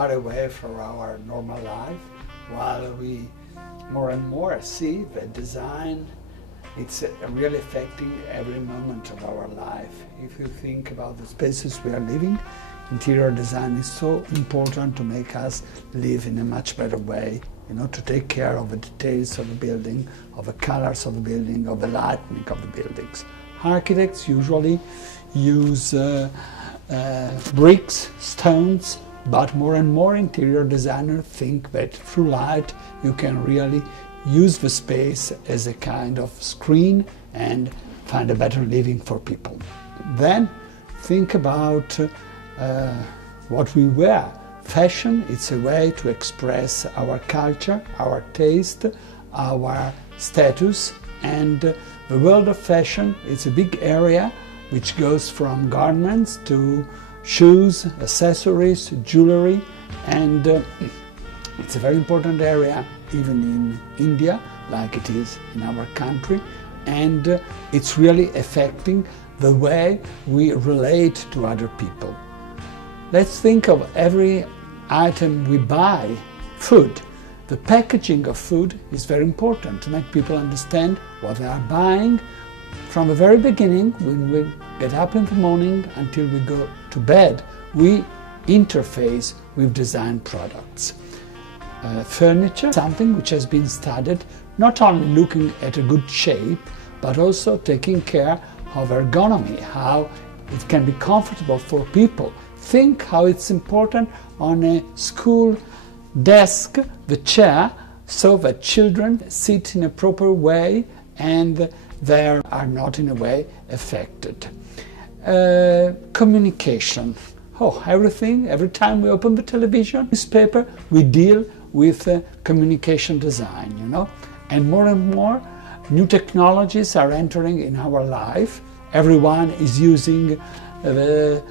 far away from our normal life, while we more and more see that design, it's really affecting every moment of our life. If you think about the spaces we are living, interior design is so important to make us live in a much better way, you know, to take care of the details of the building, of the colors of the building, of the lighting of the buildings. Architects usually use bricks, stones, but more and more interior designers think that through light you can really use the space as a kind of screen and find a better living for people. Then think about what we wear. Fashion, it's a way to express our culture, our taste, our status, and the world of fashion is a big area which goes from garments to shoes, accessories, jewelry, and it's a very important area even in India, like it is in our country, and it's really affecting the way we relate to other people. Let's think of every item we buy. Food. The packaging of food is very important to make people understand what they are buying from the very beginning. When we get up in the morning until we go to bed, we interface with design products. Furniture, something which has been studied, not only looking at a good shape, but also taking care of ergonomy, how it can be comfortable for people. Think how it's important on a school desk, the chair, so that children sit in a proper way and they are not in a way affected. Communication. Oh, every time we open the television, newspaper, we deal with communication design, you know. And more new technologies are entering in our life. Everyone is using the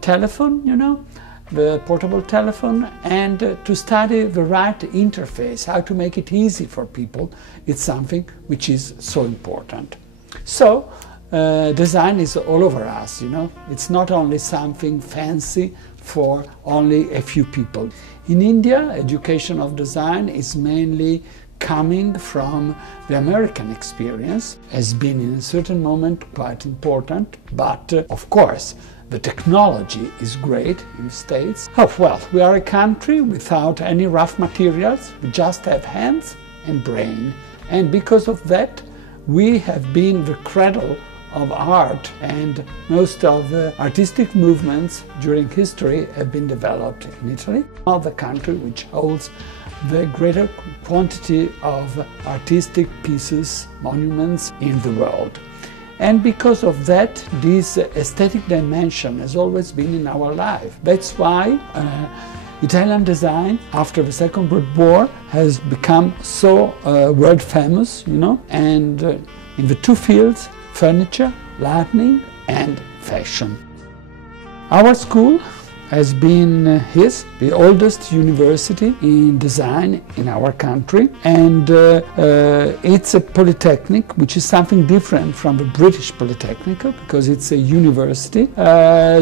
telephone, you know, the portable telephone, and to study the right interface, how to make it easy for people, it's something which is so important. So, design is all over us, you know. It's not only something fancy for only a few people. In India, education of design is mainly coming from the American experience, has been in a certain moment quite important, but of course the technology is great in the States. Oh, well, we are a country without any rough materials, we just have hands and brain, and because of that we have been the cradle of art, and most of the artistic movements during history have been developed in Italy, now the country which holds the greater quantity of artistic pieces, monuments in the world. And because of that, this aesthetic dimension has always been in our life. That's why Italian design, after the Second World War, has become so world famous, you know, and in the two fields, furniture, lighting, and fashion. Our school has been the oldest university in design in our country, and it's a polytechnic, which is something different from the British Polytechnic because it's a university.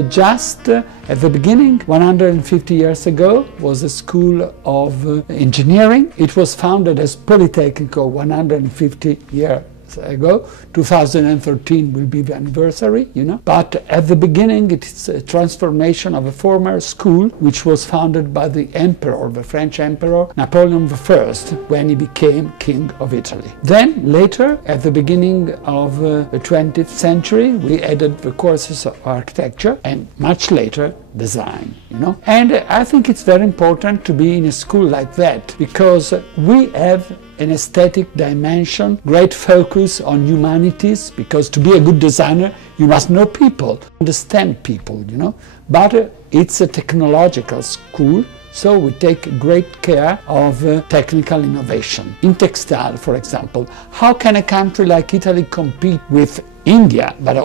Just at the beginning, 150 years ago, was a school of engineering. It was founded as Politecnico 150 years ago. 2013 will be the anniversary, you know. But at the beginning it's a transformation of a former school which was founded by the emperor, the French emperor Napoleon I, when he became king of Italy. Then later, at the beginning of the 20th century, we added the courses of architecture, and much later design, you know. And I think it's very important to be in a school like that because we have an aesthetic dimension, great focus on humanities, because to be a good designer you must know people, understand people, you know. But it's a technological school, so we take great care of technical innovation. In textile, for example, how can a country like Italy compete with India, but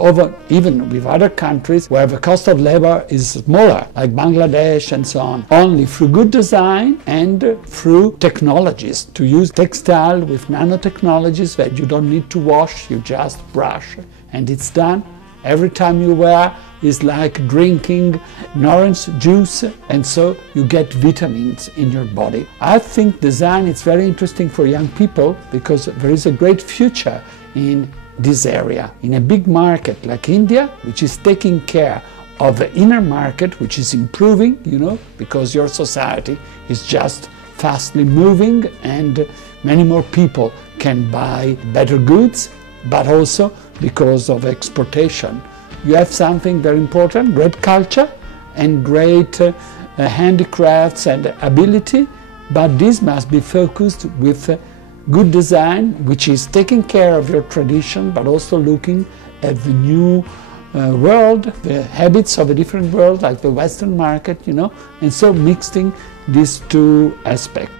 even with other countries where the cost of labor is smaller, like Bangladesh and so on, only through good design and through technologies. To use textile with nanotechnologies that you don't need to wash, you just brush and it's done. Every time you wear is like drinking an orange juice, and so you get vitamins in your body. I think design is very interesting for young people because there is a great future in this area. In a big market like India, which is taking care of the inner market, which is improving, you know, because your society is just fastly moving and many more people can buy better goods, but also because of exportation. You have something very important, great culture and great handicrafts and ability, but this must be focused with good design, which is taking care of your tradition, but also looking at the new world, the habits of a different world, like the Western market, you know, and so mixing these two aspects.